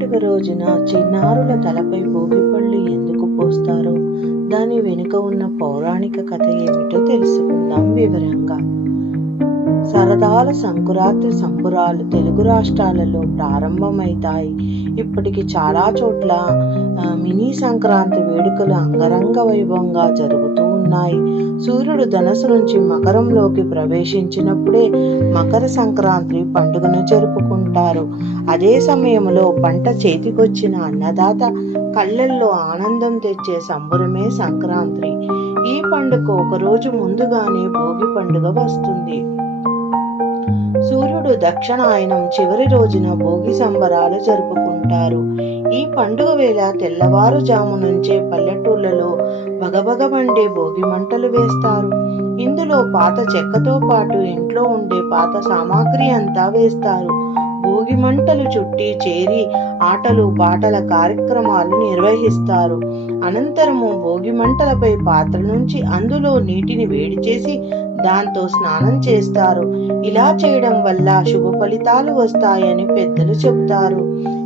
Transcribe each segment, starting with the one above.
పన్నెండవ రోజున చిన్నారుల తలపై భోగిపళ్ళు ఎందుకు పోస్తారో? దాని వెనుక ఉన్న పౌరాణిక కథ ఏమిటో తెలుసుకుందాం వివరంగా. సరదాల సంకురాత్రి సంబురాలు తెలుగు రాష్ట్రాలలో ప్రారంభమవుతాయి. ఇప్పటికి చాలా చోట్ల మినీ సంక్రాంతి వేడుకలు అంగరంగ వైభవంగా జరుగుతూ ఉన్నాయి. సూర్యుడు ధనస్సు నుంచి మకరంలోకి ప్రవేశించినప్పుడే మకర సంక్రాంతి పండుగను జరుపుకుంటారు. అదే సమయంలో పంట చేతికొచ్చిన అన్నదాత కళ్ళల్లో ఆనందం తెచ్చే సంబరమే సంక్రాంతి. ఈ పండుగ ఒకరోజు ముందుగానే భోగి పండుగ వస్తుంది. సూర్యుడు దక్షిణాయనం చివరి రోజున భోగి సంబరాలు జరుపుకుంటారు. ఈ పండుగ వేళ తెల్లవారుజాము నుంచే పల్లెటూళ్ళలో బగబగ వండే భోగి మంటలు వేస్తారు. ఇందులో పాత చెక్కతో పాటు ఇంట్లో ఉండే పాత సామాగ్రి అంతా వేస్తారు. భోగి మంటలు చుట్టి చేరి ఆటలు పాటల కార్యక్రమాలు నిర్వహిస్తారు. అనంతరము భోగి మంటలపై పాత్ర నుంచి అందులో నీటిని వేడి చేసి దాంతో స్నానం చేస్తారు. ఇలా చేయడం వల్ల శుభ ఫలితాలు వస్తాయని పెద్దలు చెబుతారు.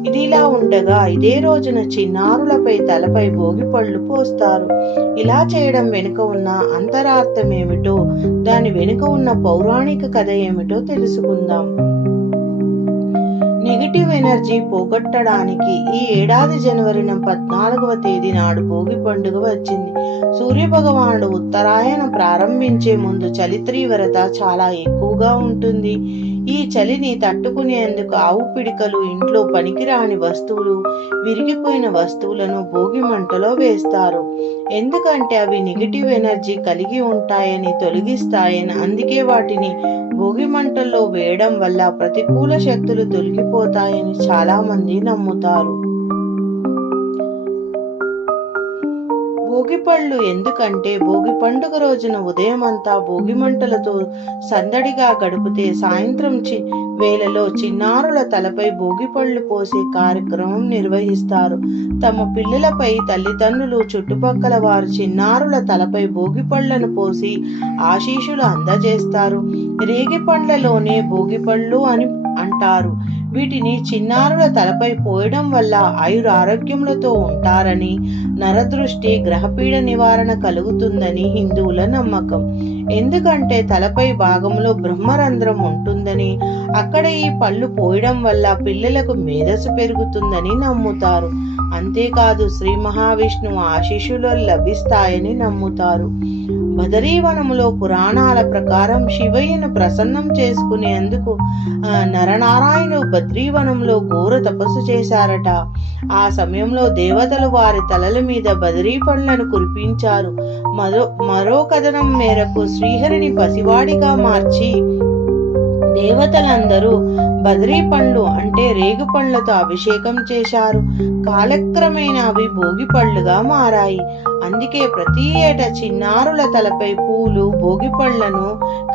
ఇది ఇలా ఉండగా ఇదే రోజున చిన్నారులపై తలపై భోగి పళ్ళు పోస్తారు. ఇలా చేయడం వెనుక ఉన్న అంతరార్థం ఏమిటో దాని వెనుక ఉన్న పౌరాణిక కథ ఏమిటో తెలుసుకుందాం. నెగిటివ్ ఎనర్జీ పోగొట్టడానికి ఈ ఏడాది జనవరి పద్నాలుగవ తేదీ నాడు భోగి పండుగ వచ్చింది. సూర్య భగవానుడు ఉత్తరాయణం ప్రారంభించే ముందు చలి తీవ్రత చాలా ఎక్కువగా ఉంటుంది. ఈ చలిని తట్టుకునేందుకు ఆవు పిడికలు ఇంట్లో పనికిరాని వస్తువులు విరిగిపోయిన వస్తువులను భోగి మంటలో వేస్తారు. ఎందుకంటే అవి నెగిటివ్ ఎనర్జీ కలిగి ఉంటాయని తొలగిస్తాయని అందుకే వాటిని భోగి మంటల్లో వేయడం వల్ల ప్రతికూల శక్తులు తొలగిపోతాయని చాలా మంది నమ్ముతారు. భోగిపళ్ళు ఎందుకంటే భోగి పండుగ రోజున ఉదయం అంతా సందడిగా గడిపితే సాయంత్రం చి వేళలో చిన్నారుల తలపై భోగిపళ్ళు పోసే కార్యక్రమం నిర్వహిస్తారు. తమ పిల్లలపై తల్లిదండ్రులు చుట్టుపక్కల వారు చిన్నారుల తలపై భోగిపళ్ళను పోసి ఆశీషులు అందజేస్తారు. రేగి పండ్లలోనే భోగిపళ్ళు అని అంటారు. వీటిని చిన్నారుల తలపై పోయడం వల్ల ఆయుర ఆరోగ్యములతో ఉంటారని నరదృష్టి గ్రహపీడ నివారణ కలుగుతుందని హిందువుల నమ్మకం. ఎందుకంటే తలపై భాగంలో బ్రహ్మరంధ్రం ఉంటుందని అక్కడ ఈ పళ్ళు పోయడం వల్ల పిల్లలకు మేధస్సు పెరుగుతుందని నమ్ముతారు. అంతేకాదు శ్రీ మహావిష్ణువు ఆశీషులు లభిస్తాయని నమ్ముతారు. బదరీవనములో పురాణాల ప్రకారం శివయ్యను ప్రసన్నం చేసుకునేందుకు నరనారాయణు బద్రీవనంలో ఘోర తపస్సు చేశారట. ఆ సమయంలో దేవతలు వారి తలల మీద బదరీ పండ్లను కురిపించారు. మరో మరో కథనం మేరకు శ్రీహరిని పసివాడిగా మార్చి దేవతలందరూ బద్రీ పండ్లు అంటే రేగు పండ్లతో అభిషేకం చేశారు. కాలక్రమేణా అవి భోగి పళ్ళుగా మారాయి. అందుకే ప్రతి ఏటా చిన్నారుల తలపై పూలు భోగి పళ్ళను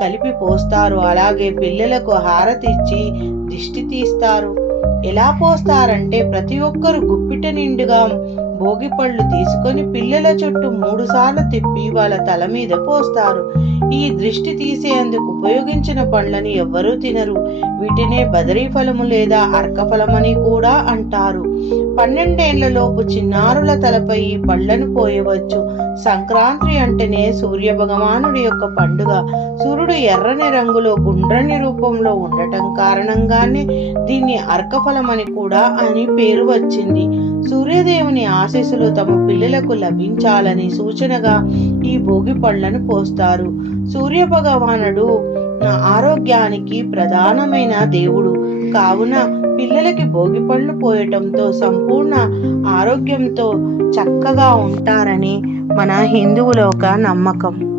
కలిపి పోస్తారు. అలాగే పిల్లలకు హారతిచ్చి దిష్టి తీస్తారు. ఎలా పోస్తారంటే ప్రతి ఒక్కరు గుప్పిట నిండుగా భోగి పళ్ళు తీసుకొని పిల్లల చుట్టూ మూడు సార్లు తిప్పి వాళ్ళ తల మీద పోస్తారు. ఈ దృష్టి తీసేందుకు ఉపయోగించిన పళ్ళని ఎవ్వరూ తినరు. వీటినే బదరీ ఫలము లేదా అర్కఫలమని కూడా అంటారు. పన్నెండేళ్ళలోపు చిన్నారుల తలపై ఈ పళ్ళను పోయవచ్చు. సంక్రాంతి అంటేనే సూర్య భగవానుడి యొక్క పండుగ. సూర్యుడు ఎర్రని రంగులో గుండ్రని రూపంలో ఉండటం కారణంగానే దీన్ని అర్కఫలం అని కూడా అని పేరు వచ్చింది. సూర్యదేవుని ఆశీస్సులు తమ పిల్లలకు లభించాలని సూచనగా ఈ భోగి పళ్ళను పోస్తారు. సూర్య భగవానుడు ఆరోగ్యానికి ప్రధానమైన దేవుడు. కావున పిల్లలకి భోగి పళ్ళు పోయటంతో సంపూర్ణ ఆరోగ్యంతో చక్కగా ఉంటారని మన హిందువుల ఒక నమ్మకం.